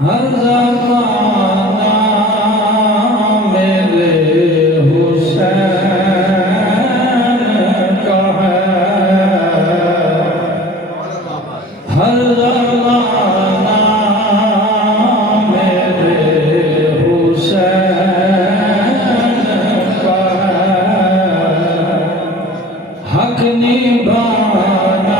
हर ज़माना मेरे हुसैन का है, हर ज़माना मेरे हुसैन का है, हक निभाना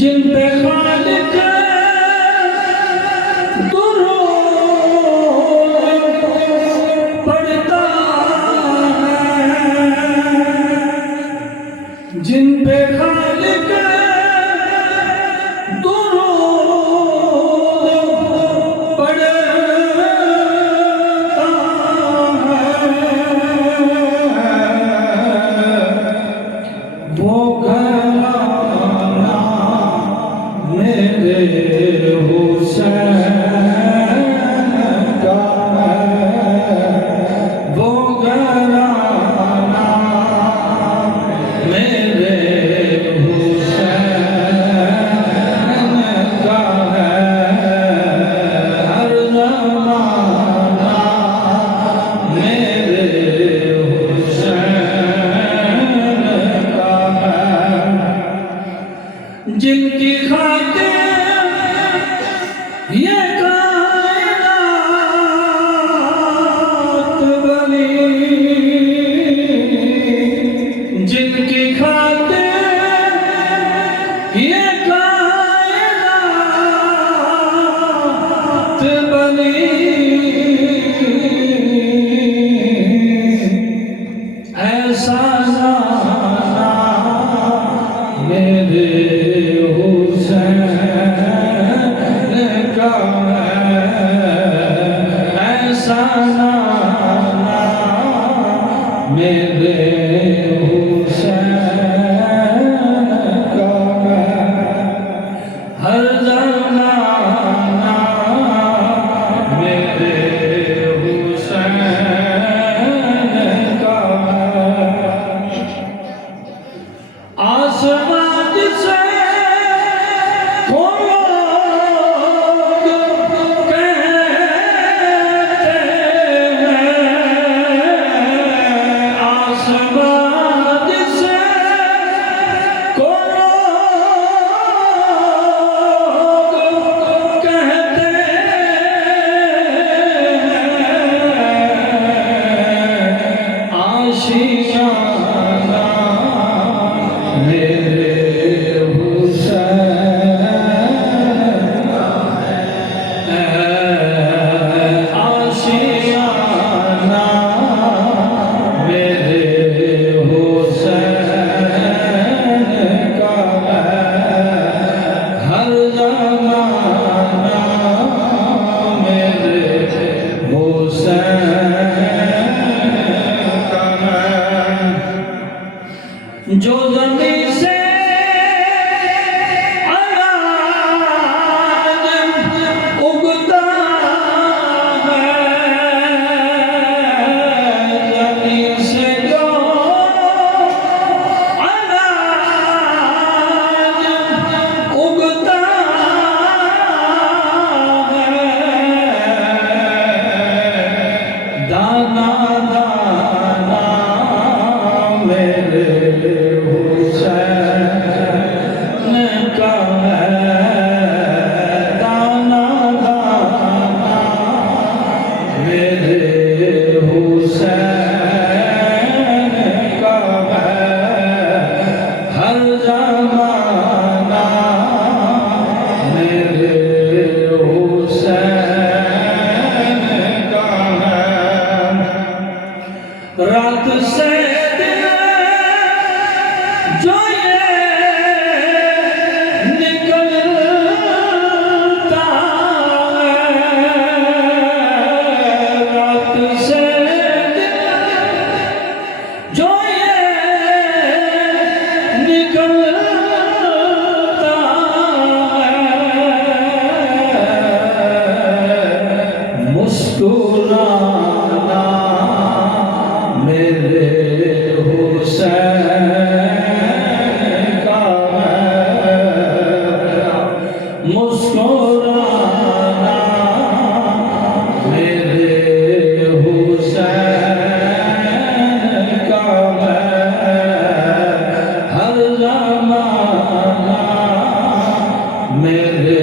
जिन पे खालिक दुरूद पढ़ता है, जिन पे खालिक दुरूद पढ़ता है, वो मेरे हुसैन का है, वो घराना मेरे हुसैन का है, हर ज़माना मेरे हुसैन का है, जिनकी खातिर ये कायनात बनी, जिनकी खातिर ये कायनात बनी, ऐसा जाना मेरे ऐसा नाना मेरे हुसैन का है, हर ज़माना मेरे हुसैन का है, आसमान से मेरे हुसैन मेरे